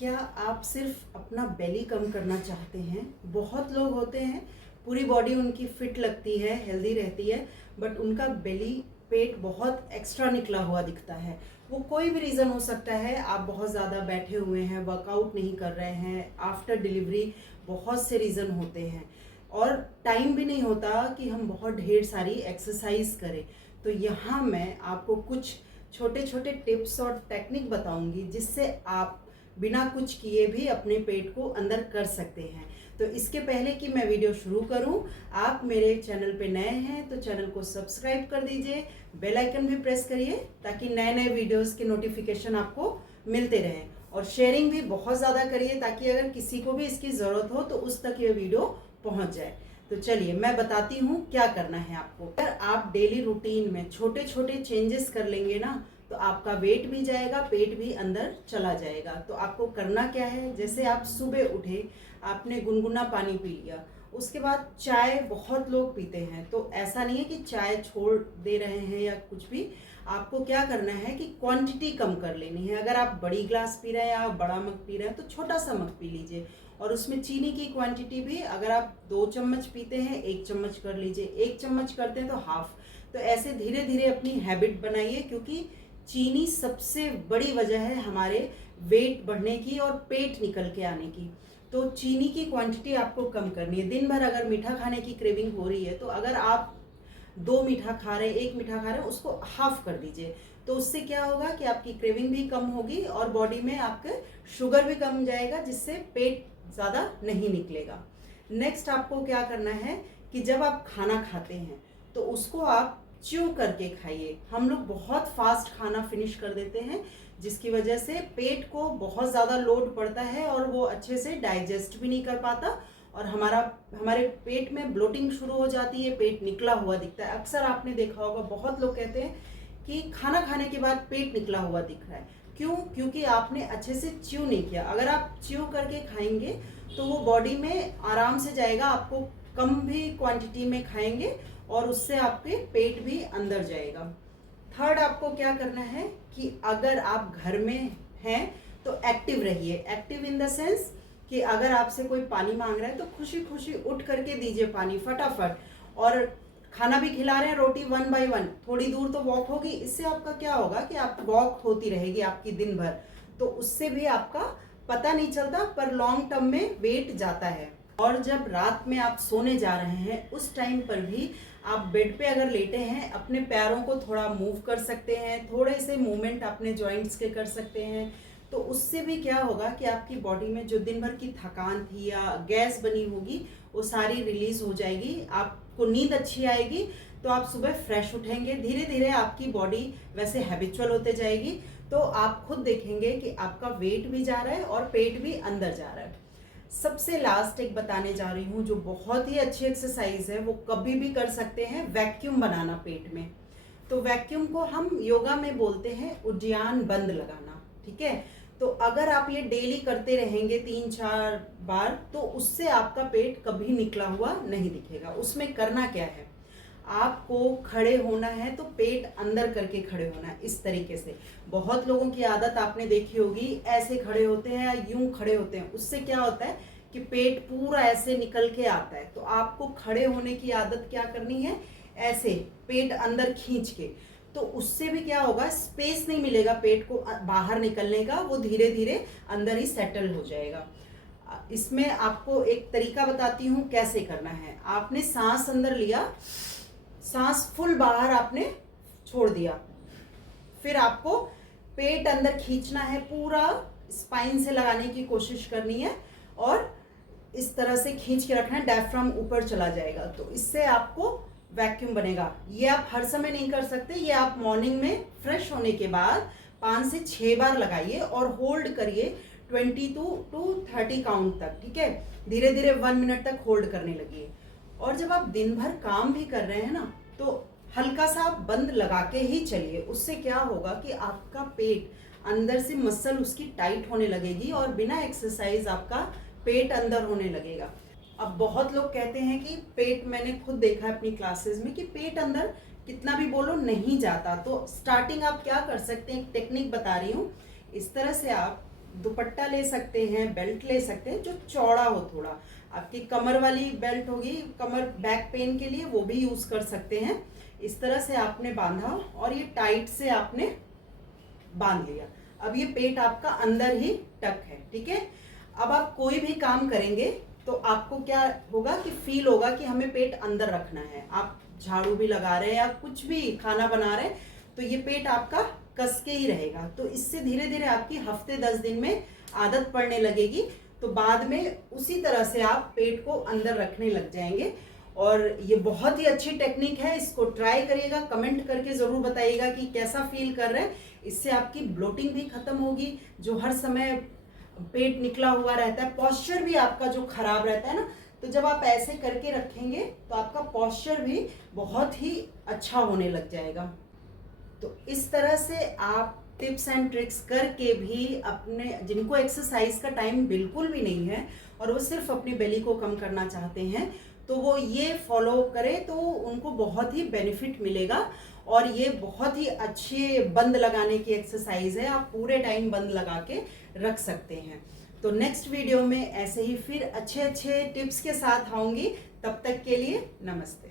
क्या आप सिर्फ अपना बेली कम करना चाहते हैं? बहुत लोग होते हैं, पूरी बॉडी उनकी फिट लगती है, हेल्दी रहती है, बट उनका बेली पेट बहुत एक्स्ट्रा निकला हुआ दिखता है। वो कोई भी रीज़न हो सकता है। आप बहुत ज़्यादा बैठे हुए हैं, वर्कआउट नहीं कर रहे हैं, आफ्टर डिलीवरी बहुत से रीज़न होते हैं और टाइम भी नहीं होता कि हम बहुत ढेर सारी एक्सरसाइज करें। तो यहाँ मैं आपको कुछ छोटे छोटे टिप्स और टेक्निक बताऊंगी जिससे आप बिना कुछ किए भी अपने पेट को अंदर कर सकते हैं। तो इसके पहले कि मैं वीडियो शुरू करूं, आप मेरे चैनल पे नए हैं तो चैनल को सब्सक्राइब कर दीजिए, बेल आइकन भी प्रेस करिए ताकि नए नए वीडियोस के नोटिफिकेशन आपको मिलते रहें। और शेयरिंग भी बहुत ज़्यादा करिए ताकि अगर किसी को भी इसकी ज़रूरत हो तो उस तक ये वीडियो पहुंच जाए। तो चलिए मैं बताती हूँ क्या करना है आपको। अगर आप डेली रूटीन में छोटे छोटे चेंजेस कर लेंगे ना तो आपका वेट भी जाएगा, पेट भी अंदर चला जाएगा। तो आपको करना क्या है, जैसे आप सुबह उठे, आपने गुनगुना पानी पी लिया, उसके बाद चाय बहुत लोग पीते हैं। तो ऐसा नहीं है कि चाय छोड़ दे रहे हैं या कुछ भी, आपको क्या करना है कि क्वांटिटी कम कर लेनी है। अगर आप बड़ी ग्लास पी रहे हैं या बड़ा मग पी रहे हैं तो छोटा सा मग पी लीजिए। और उसमें चीनी की क्वांटिटी भी, अगर आप 2 चम्मच पीते हैं 1 चम्मच कर लीजिए, 1 चम्मच करते हैं तो हाफ। तो ऐसे धीरे धीरे अपनी हैबिट बनाइए, क्योंकि चीनी सबसे बड़ी वजह है हमारे वेट बढ़ने की और पेट निकल के आने की। तो चीनी की क्वांटिटी आपको कम करनी है। दिन भर अगर मीठा खाने की क्रेविंग हो रही है तो अगर आप 2 मीठा खा रहे हैं, 1 मीठा खा रहे हैं, उसको हाफ कर दीजिए। तो उससे क्या होगा कि आपकी क्रेविंग भी कम होगी और बॉडी में आपके शुगर भी कम जाएगा, जिससे पेट ज़्यादा नहीं निकलेगा। नेक्स्ट आपको क्या करना है कि जब आप खाना खाते हैं तो उसको आप च्यू करके खाइए। हम लोग बहुत फास्ट खाना फिनिश कर देते हैं, जिसकी वजह से पेट को बहुत ज़्यादा लोड पड़ता है और वो अच्छे से डाइजेस्ट भी नहीं कर पाता और हमारे पेट में ब्लोटिंग शुरू हो जाती है, पेट निकला हुआ दिखता है। अक्सर आपने देखा होगा, बहुत लोग कहते हैं कि खाना खाने के बाद पेट निकला हुआ दिख रहा है। क्यों? क्योंकि आपने अच्छे से च्यू नहीं किया। अगर आप च्यू करके खाएंगे तो वो बॉडी में आराम से जाएगा, आपको कम भी क्वांटिटी में खाएंगे और उससे आपके पेट भी अंदर जाएगा। थर्ड आपको क्या करना है कि अगर आप घर में हैं तो एक्टिव रहिए। एक्टिव इन द सेंस कि अगर आपसे कोई पानी मांग रहा है तो खुशी खुशी उठ करके दीजिए पानी फटाफट। और खाना भी खिला रहे हैं, रोटी 1 बाय 1, थोड़ी दूर तो वॉक होगी। इससे आपका क्या होगा कि आप वॉक होती रहेगी आपकी दिन भर, तो उससे भी आपका पता नहीं चलता पर लॉन्ग टर्म में वेट जाता है। और जब रात में आप सोने जा रहे हैं उस टाइम पर भी आप बेड पे अगर लेटे हैं, अपने पैरों को थोड़ा मूव कर सकते हैं, थोड़े से मूवमेंट अपने जॉइंट्स के कर सकते हैं। तो उससे भी क्या होगा कि आपकी बॉडी में जो दिन भर की थकान थी या गैस बनी होगी वो सारी रिलीज हो जाएगी, आपको नींद अच्छी आएगी। तो आप सुबह फ्रेश उठेंगे, धीरे धीरे आपकी बॉडी वैसे हैबिचुअल होते जाएगी। तो आप खुद देखेंगे कि आपका वेट भी जा रहा है और पेट भी अंदर जा रहा है। सबसे लास्ट एक बताने जा रही हूँ जो बहुत ही अच्छी एक्सरसाइज है, वो कभी भी कर सकते हैं, वैक्यूम बनाना पेट में। तो वैक्यूम को हम योगा में बोलते हैं उद्यान बंद लगाना, ठीक है। तो अगर आप ये डेली करते रहेंगे 3-4 बार तो उससे आपका पेट कभी निकला हुआ नहीं दिखेगा। उसमें करना क्या है, आपको खड़े होना है तो पेट अंदर करके खड़े होना है, इस तरीके से। बहुत लोगों की आदत आपने देखी होगी, ऐसे खड़े होते हैं या यूं खड़े होते हैं, उससे क्या होता है कि पेट पूरा ऐसे निकल के आता है। तो आपको खड़े होने की आदत क्या करनी है, ऐसे पेट अंदर खींच के। तो उससे भी क्या होगा, स्पेस नहीं मिलेगा पेट को बाहर निकलने का, वो धीरे धीरे अंदर ही सेटल हो जाएगा। इसमें आपको एक तरीका बताती हूँ कैसे करना है। आपने सांस अंदर लिया, सांस फुल बाहर आपने छोड़ दिया, फिर आपको पेट अंदर खींचना है, पूरा स्पाइन से लगाने की कोशिश करनी है और इस तरह से खींच के रखना है, डायफ्राम ऊपर चला जाएगा। तो इससे आपको वैक्यूम बनेगा। ये आप हर समय नहीं कर सकते, ये आप मॉर्निंग में फ्रेश होने के बाद 5 से 6 बार लगाइए और होल्ड करिए 22 to 30 काउंट तक, ठीक है। धीरे धीरे 1 मिनट तक होल्ड करने लगिए। और जब आप दिन भर काम भी कर रहे हैं ना तो हल्का सा आप बंद लगा के ही चलिए। उससे क्या होगा कि आपका पेट अंदर से मसल उसकी टाइट होने लगेगी और बिना एक्सरसाइज आपका पेट अंदर होने लगेगा। अब बहुत लोग कहते हैं कि पेट, मैंने खुद देखा है अपनी क्लासेस में कि पेट अंदर कितना भी बोलो नहीं जाता। तो स्टार्टिंग आप क्या कर सकते हैं, एक टेक्निक बता रही हूँ। इस तरह से आप दुपट्टा ले सकते हैं, बेल्ट ले सकते हैं जो चौड़ा हो थोड़ा। आपकी कमर वाली बेल्ट होगी, कमर बैक पेन के लिए, वो भी यूज कर सकते हैं। इस तरह से आपने बांधा और ये टाइट से आपने बांध लिया। अब ये पेट आपका अंदर ही टक है, ठीक है। अब आप कोई भी काम करेंगे तो आपको क्या होगा कि फील होगा कि हमें पेट अंदर रखना है। आप झाड़ू भी लगा रहे हैं या कुछ भी खाना बना रहे हैं तो ये पेट आपका कस के ही रहेगा। तो इससे धीरे धीरे आपकी हफ्ते 10 दिन में आदत पड़ने लगेगी, तो बाद में उसी तरह से आप पेट को अंदर रखने लग जाएंगे। और ये बहुत ही अच्छी टेक्निक है, इसको ट्राई करिएगा, कमेंट करके जरूर बताइएगा कि कैसा फील कर रहे हैं। इससे आपकी ब्लोटिंग भी खत्म होगी, जो हर समय पेट निकला हुआ रहता है, पॉस्चर भी आपका जो खराब रहता है ना, तो जब आप ऐसे करके रखेंगे तो आपका पॉस्चर भी बहुत ही अच्छा होने लग जाएगा। तो इस तरह से आप टिप्स एंड ट्रिक्स करके भी अपने, जिनको एक्सरसाइज का टाइम बिल्कुल भी नहीं है और वो सिर्फ अपनी बेली को कम करना चाहते हैं, तो वो ये फॉलो करें तो उनको बहुत ही बेनिफिट मिलेगा। और ये बहुत ही अच्छे बंद लगाने की एक्सरसाइज है, आप पूरे टाइम बंद लगा के रख सकते हैं। तो नेक्स्ट वीडियो में ऐसे ही फिर अच्छे अच्छे टिप्स के साथ आऊंगी। तब तक के लिए नमस्ते।